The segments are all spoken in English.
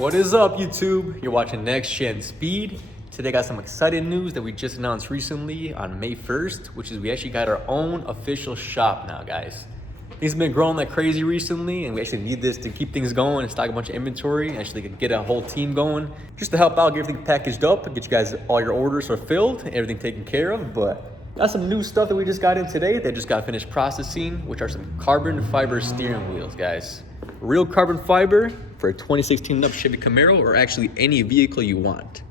What is up, YouTube? You're watching Next Gen Speed. Today I got some exciting news that we just announced recently on May 1st, which is we actually got our own official shop now, guys. Things have been growing like crazy recently, and we actually need this to keep things going and stock a bunch of inventory and actually get a whole team going just to help out, get everything packaged up, and get you guys all your orders fulfilled and everything taken care of. But got some new stuff that we just got in today that just got finished processing, which are some carbon fiber steering wheels, guys. Real carbon fiber for a 2016 up Chevy Camaro, or actually any vehicle you want.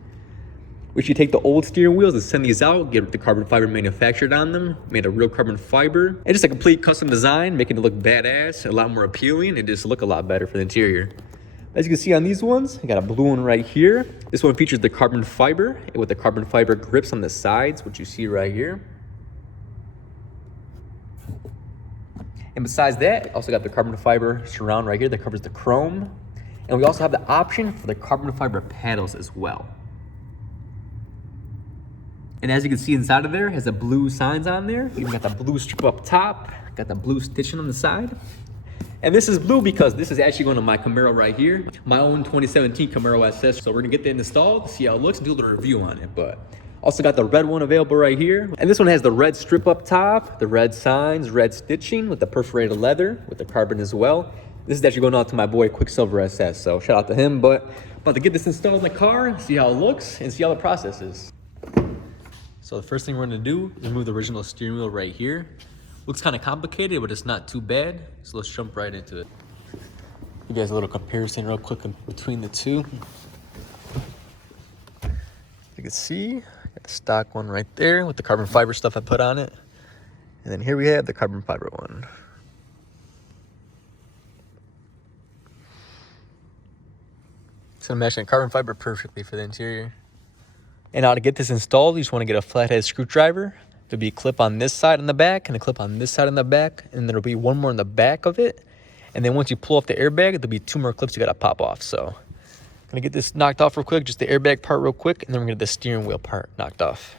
We should take the old steering wheels and send these out, get the carbon fiber manufactured on them, made a real carbon fiber, and just a complete custom design, making it look badass, a lot more appealing, and just look a lot better for the interior. As you can see on these ones, I got a blue one right here. This one features the carbon fiber with the carbon fiber grips on the sides, which you see right here. And besides that, also got the carbon fiber surround right here that covers the chrome. And we also have the option for the carbon fiber paddles as well. And as you can see inside of there, it has the blue signs on there. Even got the blue strip up top, got the blue stitching on the side. And this is blue because this is actually going to my Camaro right here, my own 2017 Camaro SS. So we're gonna get that installed, see how it looks, and do a little review on it. But also got the red one available right here. And this one has the red strip up top, the red signs, red stitching with the perforated leather, with the carbon as well. This is actually going out to my boy Quicksilver SS, so shout out to him. But about to get this installed in the car, see how it looks, and see how the process is. So the first thing we're gonna do is remove the original steering wheel right here. Looks kind of complicated, but it's not too bad. So let's jump right into it. You guys a little comparison real quick between the two. You can see, got the stock one right there with the carbon fiber stuff I put on it. And then here we have the carbon fiber one. It's gonna mesh in carbon fiber perfectly for the interior. And now to get this installed, you just want to get a flathead screwdriver. There'll be a clip on this side on the back and a clip on this side on the back, and there'll be one more in the back of it. And then once you pull off the airbag, there'll be two more clips you gotta pop off. So I'm gonna get this knocked off real quick, just the airbag part real quick, and then we're gonna get the steering wheel part knocked off.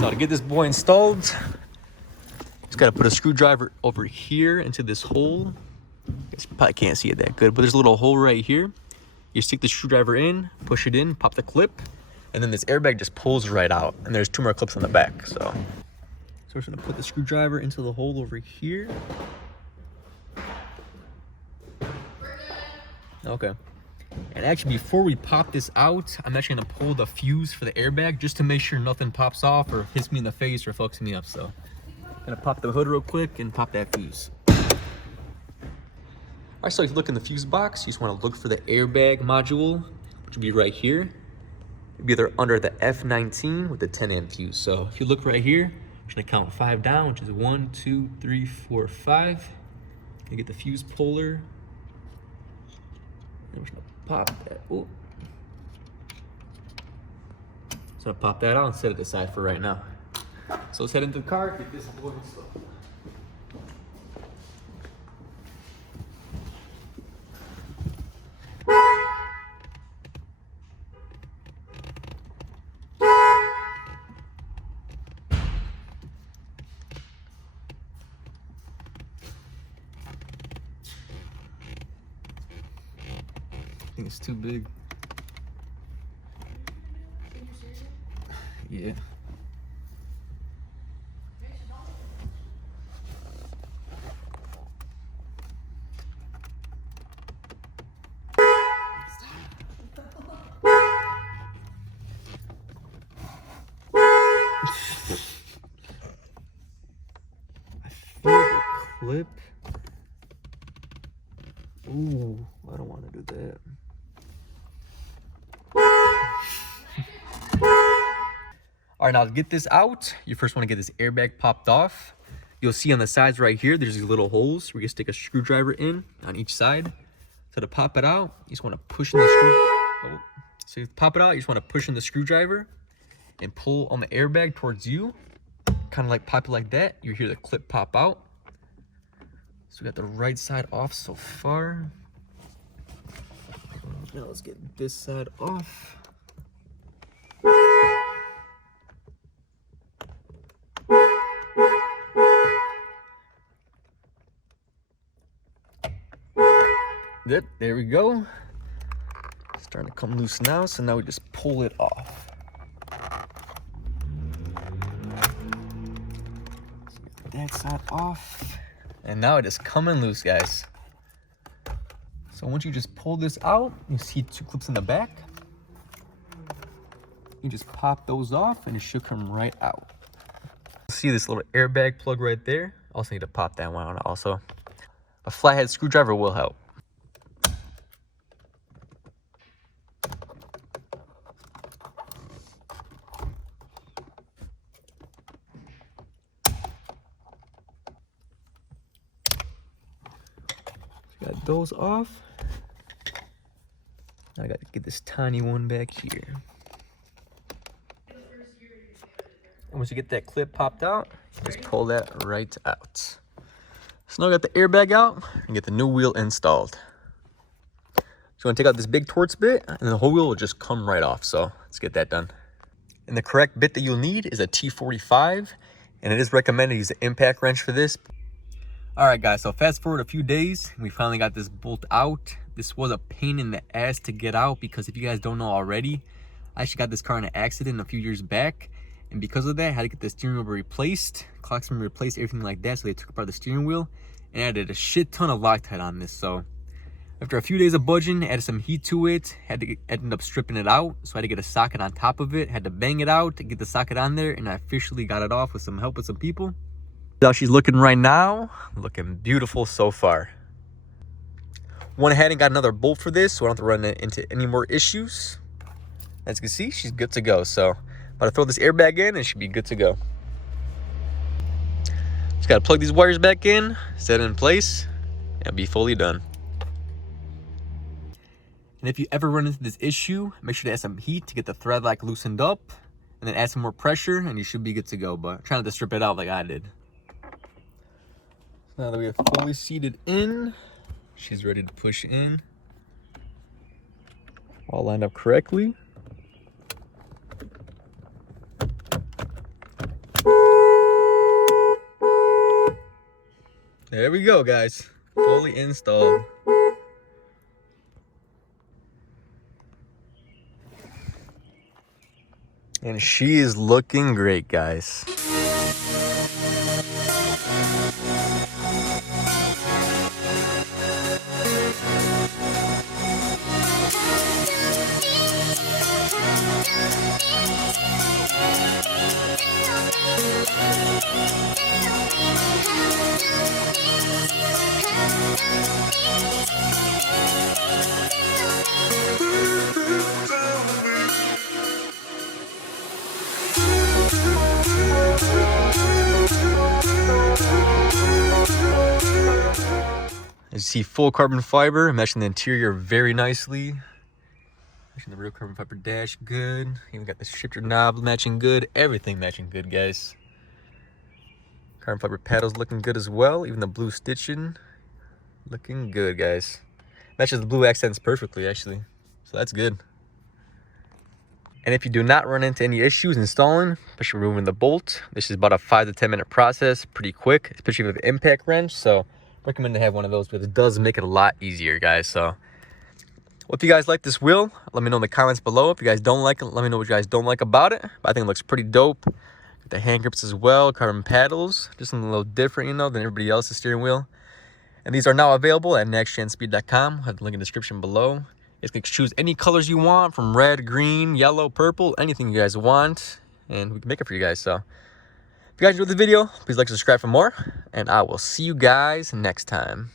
So to get this boy installed, just gotta put a screwdriver over here into this hole. You guys probably can't see it that good, but there's a little hole right here. You stick the screwdriver in, push it in, pop the clip, and then this airbag just pulls right out. And there's two more clips on the back, so we're just gonna put the screwdriver into the hole over here. Okay. And actually, before we pop this out, I'm actually gonna pull the fuse for the airbag just to make sure nothing pops off or hits me in the face or fucks me up. So I'm gonna pop the hood real quick and pop that fuse. All right, so if you look in the fuse box, you just wanna look for the airbag module, which will be right here. It'll be either under the F19 with the 10 amp fuse. So if you look right here, I'm just gonna count 5 down, which is 1, 2, 3, 4, 5. Gonna get the fuse puller. And we're just gonna pop that. Oh. So gonna pop that out and set it aside for right now. So let's head into the car, get this boy installed. I think it's too big. Yeah. I feel the clip. Ooh, I don't want to do that. All right, now to get this out, you first want to get this airbag popped off. You'll see on the sides right here, there's these little holes where you stick a screwdriver in on each side. So to pop it out, you just want to push in the So you pop it out, you just want to push in the screwdriver and pull on the airbag towards you. Kind of like pop it like that. You hear the clip pop out. So we got the right side off so far. Now let's get this side off. Yep, there we go. Starting to come loose now, so now we just pull it off. Get that side off. And now it is coming loose, guys. So once you just pull this out, you see 2 clips in the back. You just pop those off and it should come right out. See this little airbag plug right there? Also need to pop that one out also. A flathead screwdriver will help. Got those off. Now I got to get this tiny one back here. And once you get that clip popped out, just pull that right out. So now I got the airbag out and get the new wheel installed. So you want to take out this big Torx bit and the whole wheel will just come right off. So let's get that done. And the correct bit that you'll need is a T45, and it is recommended to use an impact wrench for this. All right, guys, so fast forward a few days, we finally got this bolt out. This was a pain in the ass to get out because if you guys don't know already, I actually got this car in an accident a few years back. And because of that, I had to get the steering wheel replaced, clock spring replaced, everything like that. So they took apart the steering wheel and added a shit ton of Loctite on this. So after a few days of budging, added some heat to it, ended up stripping it out. So I had to get a socket on top of it, had to bang it out to get the socket on there, and I officially got it off with some help with some people. How she's looking right now, looking beautiful so far. Went ahead and got another bolt for this, so I don't have to run into any more issues. As you can see, she's good to go. So about to throw this airbag in and it should be good to go. Just gotta plug these wires back in, set it in place, and be fully done. And if you ever run into this issue, make sure to add some heat to get the thread lock loosened up, and then add some more pressure and you should be good to go. But try not to strip it out like I did. Now that we have fully seated in, she's ready to push in. All lined up correctly. There we go, guys. Fully installed. And she is looking great, guys. As you see, full carbon fiber, matching the interior very nicely. Matching the real carbon fiber dash, good. Even got the shifter knob matching good. Everything matching good, guys. Carbon fiber paddles looking good as well. Even the blue stitching looking good, guys. Matches the blue accents perfectly, actually. So that's good. And if you do not run into any issues installing, especially removing the bolt, this is about a 5 to 10 minute process, pretty quick, especially with an impact wrench. So recommend to have one of those because it does make it a lot easier, guys. So well, if you guys like this wheel, let me know in the comments below. If you guys don't like it, let me know what you guys don't like about it. But I think it looks pretty dope. Got the hand grips as well, carbon paddles, just something a little different, you know, than everybody else's steering wheel. And these are now available at nextgenspeed.com. I'll have the link in the description below. You can choose any colors you want, from red, green, yellow, purple, anything you guys want, and we can make it for you guys. So if you guys enjoyed the video, please like and subscribe for more, and I will see you guys next time.